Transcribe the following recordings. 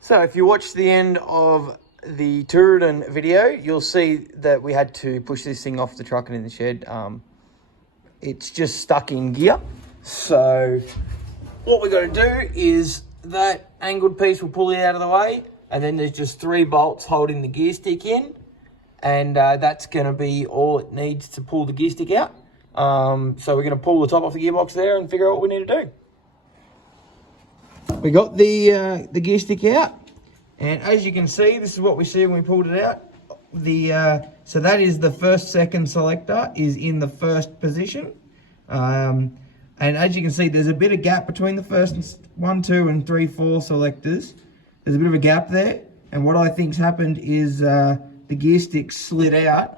So if you watch the end of the Turritin video, you'll see that we had to push this thing off the truck and in the shed. It's just stuck in gear. So what we're going to do is that angled piece will pull it out of the way, and then there's just 3 bolts holding the gear stick in, and that's going to be all it needs to pull the gear stick out. So we're going to pull the top off the gearbox there and figure out what we need to do. We got the gear stick out, and as you can see, this is what we see when we pulled it out. So that is the second selector is in the first position. And as you can see, there's a bit of gap between the first 1, 2, and 3, 4 selectors. There's a bit of a gap there. And what I think's happened is the gear stick slid out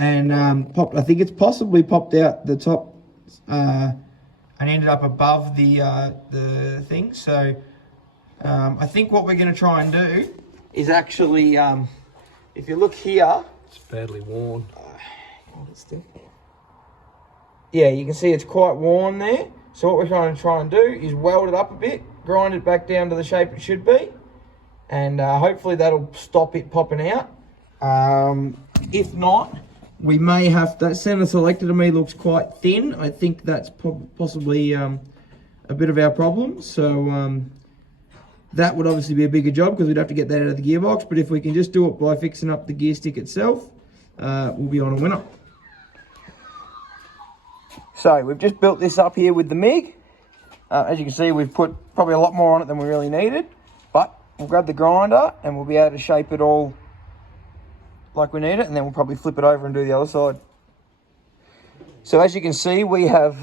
and popped. I think it's possibly popped out the top and ended up above the thing. So I think what we're going to try and do is actually, if you look here, it's badly worn. Yeah, you can see it's quite worn there. So what we're trying to do is weld it up a bit, grind it back down to the shape it should be, and hopefully that'll stop it popping out. If not, we may have, that center selector to me looks quite thin. I think that's possibly a bit of our problem. So that would obviously be a bigger job because we'd have to get that out of the gearbox. But if we can just do it by fixing up the gear stick itself, we'll be on a winner. So we've just built this up here with the MIG. As you can see, we've put probably a lot more on it than we really needed, but we'll grab the grinder and we'll be able to shape it all like we need it, and then we'll probably flip it over and do the other side. So as you can see, we have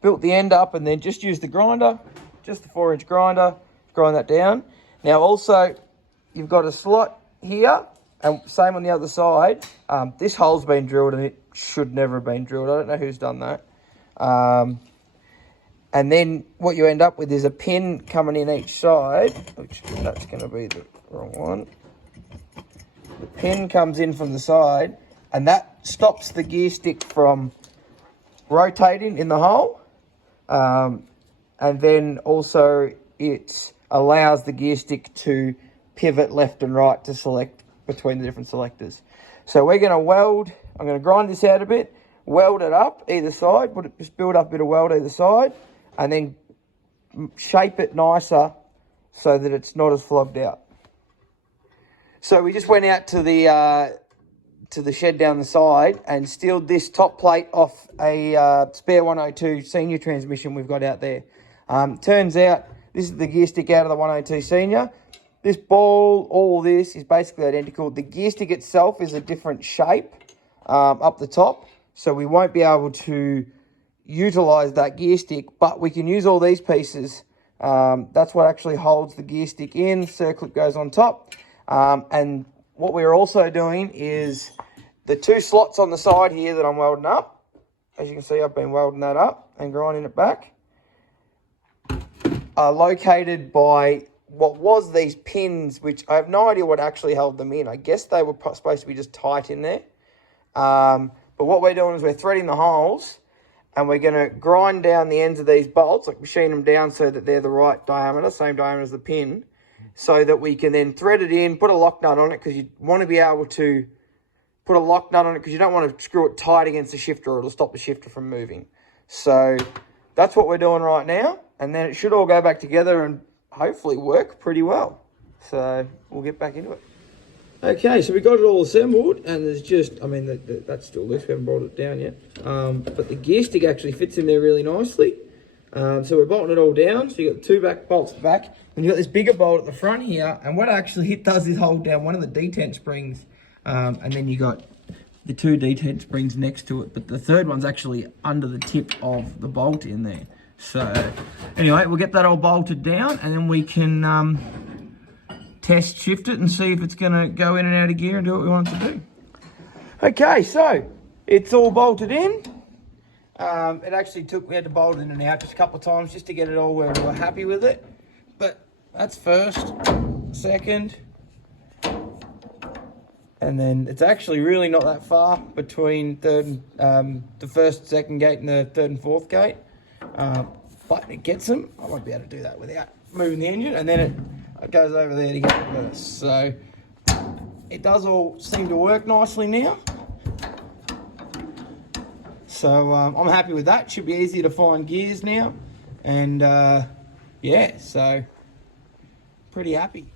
built the end up and then just used the grinder, just the 4-inch grinder, grind that down. Now also, you've got a slot here, and same on the other side. This hole's been drilled and it should never have been drilled. I don't know who's done that. And then what you end up with is a pin coming in each side, which that's going to be the wrong one. The pin comes in from the side, and that stops the gear stick from rotating in the hole. And then also it allows the gear stick to pivot left and right to select between the different selectors. So we're going to weld, I'm going to grind this out a bit, weld it up either side, just build up a bit of weld either side, and then shape it nicer so that it's not as flogged out. So we just went out to the shed down the side and steeled this top plate off a spare 102 senior transmission we've got out there. Turns out this is the gear stick out of the 102 senior. This ball, all this is basically identical. The gear stick itself is a different shape up the top, so we won't be able to utilize that gear stick, but we can use all these pieces. That's what actually holds the gear stick in. Circlip goes on top. And what we're also doing is the 2 slots on the side here that I'm welding up. As you can see, I've been welding that up and grinding it back. Are located by what was these pins, which I have no idea what actually held them in. I guess they were supposed to be just tight in there. But what we're doing is we're threading the holes, and we're going to grind down the ends of these bolts, like machine them down so that they're the right diameter, same diameter as the pin, so that we can then thread it in, put a lock nut on it, because you want to be able to put a lock nut on it because you don't want to screw it tight against the shifter or it'll stop the shifter from moving. So that's what we're doing right now, and then it should all go back together and hopefully work pretty well. So we'll get back into it. Okay, so we got it all assembled, and there's just, I mean, that's still loose, we haven't bolted it down yet. But the gear stick actually fits in there really nicely. So we're bolting it all down. So you've got the 2 back bolts back, and you've got this bigger bolt at the front here, and what actually it does is hold down one of the detent springs, and then you got the 2 detent springs next to it, but the third one's actually under the tip of the bolt in there. So anyway, we'll get that all bolted down, and then we can test shift it and see if it's going to go in and out of gear and do what we want it to do. Okay, so it's all bolted in. It actually we had to bolt it in and out just a couple of times just to get it all where we were happy with it. But that's first, second, And then it's actually really not that far between the first, second gate and the third and fourth gate. But it gets them. I won't be able to do that without moving the engine. And then it goes over there to get reverse. So it does all seem to work nicely now. So I'm happy with that. Should be easier to find gears now. And yeah, so pretty happy.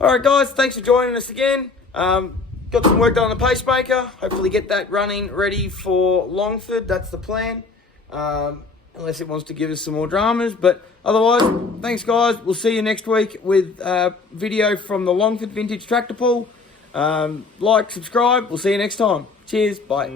All right, guys, thanks for joining us again. Got some work done on the pacemaker. Hopefully get that running ready for Longford. That's the plan. Unless it wants to give us some more dramas. But otherwise, thanks, guys. We'll see you next week with a video from the Longford Vintage Tractor Pull. Like, subscribe. We'll see you next time. Cheers. Bye.